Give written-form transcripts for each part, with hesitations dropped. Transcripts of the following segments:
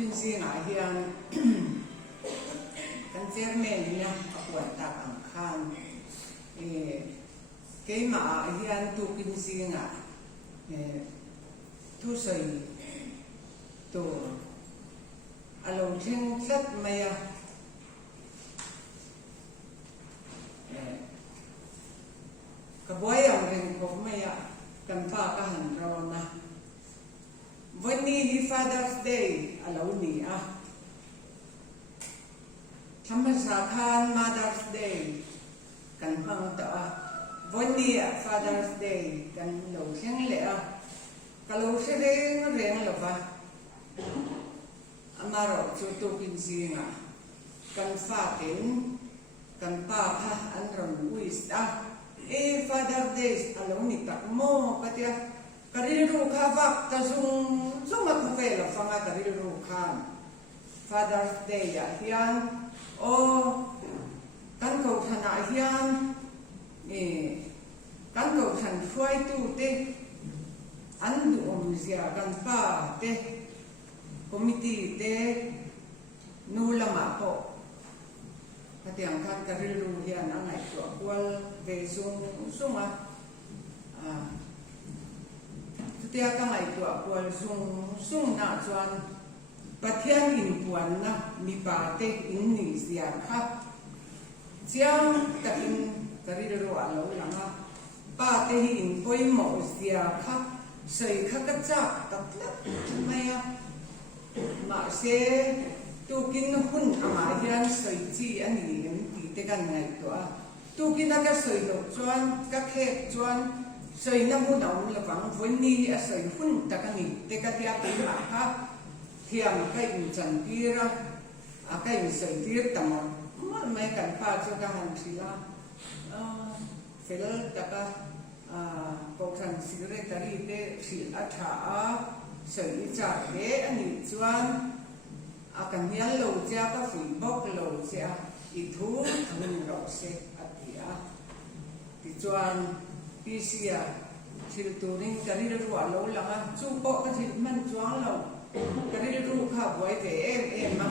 kin si nga hian kan chairman nia apuan tak ang khan keima hian tu kin si nga thu sei to alo thing tlat maya kaboy ang ring ko maya kan pa ka han ro na when ni Father's Day alo ni thama sa khan Mother's Day kan hang ta when ni Father's Day kan lo thing le kalau sering reng lo ba amaro chu tu kin si nga kan fa tin kan pa pha an ron uis Father's Day alo ni tak mo katia kariru kha vak ta sung ma ku ve la fanga kariru khan Father's Day ya hian kan ko thana hian kan ko than fuai tu te an du zia kan pa te committee te nu lama po kati ang kan karilu hian ang ai to kwal ve sunga tia ka ngai to kwal sung na chuan pathian in puan na mi pa te in ni zia kha chiang ta in karilu alo langa pa te hi in poi mo zia kha sei kha ka cha tatla maya ma se tu kin hun ama hian sei chi ani em ti te kan ngai to tu kin ka sei lo chuan ka khe chuan sei na mu na la wang voi ni a sei hun ta ka ni te ka tia pe ma ha thiam kai in chan ti ra a kai in sei ti ta ma mai kan pa chu ka han thila fel ta ka ko khan secretary te sil a tha sei cha le ani chuan akan hian lo cha ka fui bok lo cha I thu thun ro se atia ti chuan pisia thil turin karir ru alo langa chu po ka thil man chuang lo karir ru kha boi ve em ma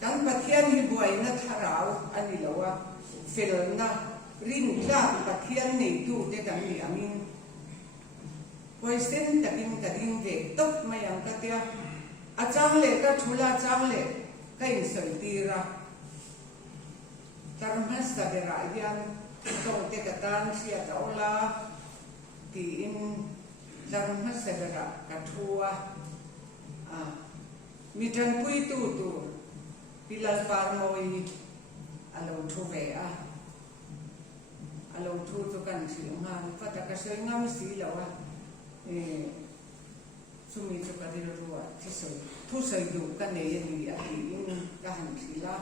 kan pathian hi boi na tharau ani lowa fel na rin tla pathian nei tu te kan ni amin koi sen takin kading ve tok mayang katia achang le ka thula chang le kai sei tira karmas ta bera yan to te katan sia taula ti in karmas ta bera ka thua mitan pui tu pilal parmoi alo thu ve alo thu to kan si ngam fata ka sei ngam si lawa sumi to ka dilo ruwa ti so thu sai du kan ne ni a ti in ka han sila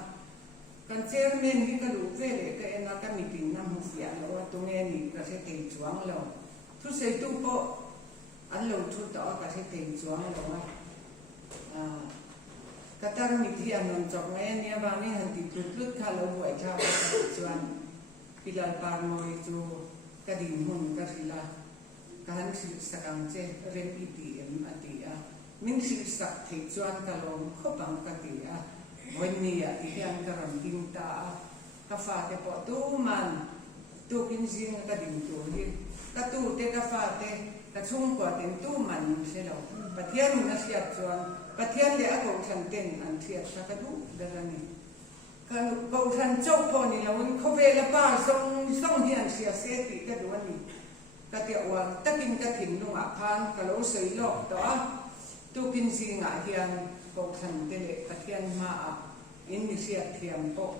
kan chairman ni ka lu ve le ka ena ka meeting na mu sia lo to nge ni ka se te chuang lo thu sai tu po an lo thu to ka se te chuang lo ka tar mi ti an non chok nge ni ba ni han ti tlut kha lo boi kha ba chuan pilal par moi chu ka din hun ka sila kan sil sakang che ren ITM atia min sil sak thei chuan ka lom khopang ka tia vonia ti hian ka ram ding ta ka fa te po tu man tu kin jing ka ding tu hi ka tu te ka fa te ka chung ko ten tu man se lo pathian na sia chuan pathian le a ko chan ten an thia sa ka du darani kan ko chan chok po ni lo in kho ve la pa song hian sia se ti ka du ani katia wa takin ka thin lunga khan kalo sei lok to tu kin si nga hian ko khan te le pathian ma in ni sia thiam po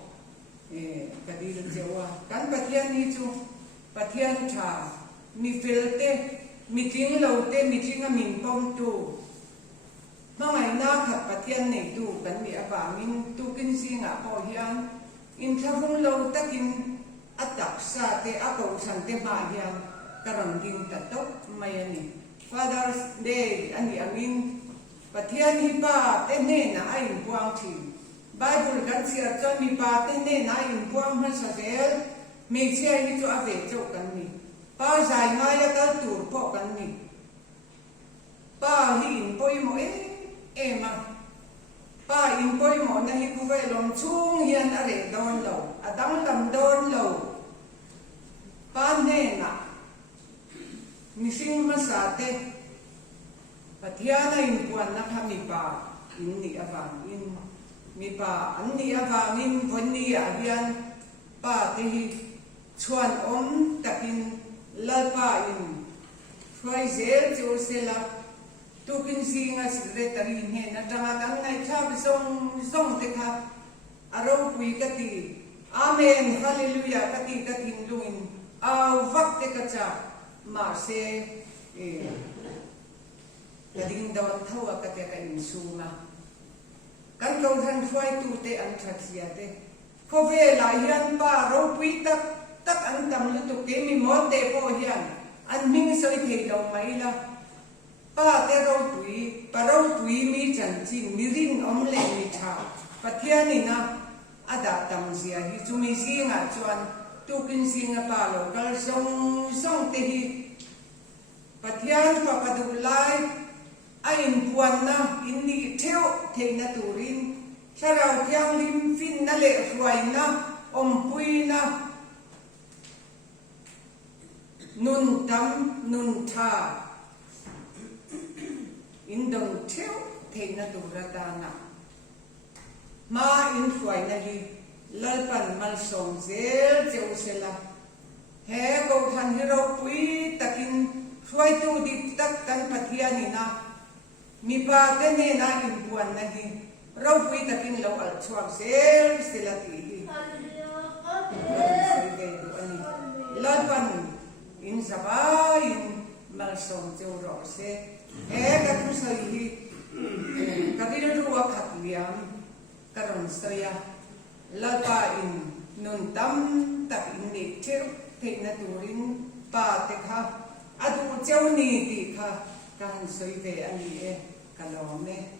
kadil jewa kan pathian ni chu pathian tha mi felte mi ting lo te mi tinga min pom tu mangai na khat pathian nei tu kan mi apa min tu kin si nga po hian in thavung lo takin atak sa te ako san te ma hian karam ding tatok mayani Father's Day ani amin pathian hi pa te ne na ai buang thi Bible kan sia cho mi pa te ne na ai buang ha sa del me sia hi chu ave chu kan ni pa zai nga ya ka tur po kan ni pa hi in poi mo ma pa in poi mo na hi ku ve lom chung hian a re don lo a dang lam don lo pa ne na mi sing ma sa te pathiana in puan na kha mi pa in ni awang in mi pa an ni awang in von ni a hian pa te hi chuan om takin lal pa in phoi zel chu sela tukin singa secretary he na tanga kan ngai thab song te kha aro pui ka ti amen hallelujah ka ti ka tin luin au vak te ka cha ma se kading dawan thawa ka te ka in sunga kan ko than phoi tu te an thatia te ko ve la hian pa ro pui tak an tam lu tu ke mi mo te po hian an ming soi thei lo mai la pa te ro tui mi chan chin mi rin om le mi tha pathiani na ada tam zia hi chumi singa chuan tukin singa pa lo kal song te hi pathian pa padu lai a in puan na in ni theu theina turin sarau thiang lim fin na le ruai na om pui na nun tam nun tha in dong theu theina turatana ma in fuai na hi lalpan mal song zel cheu sela he ko than hi ro pui takin fuai tu dik tak kan pathiani na mi pa te ne na in buan na hi ro pui takin lo al chuak zel sela ti hi lalpan in sabai in mal song cheu ro se ka tu sai hi ka ri ruwa khat liam karon saya lapa in nun tam tak in ni theu theina turin pa te kha adu cheu ni ti kha kan soi ve ani e kalom ne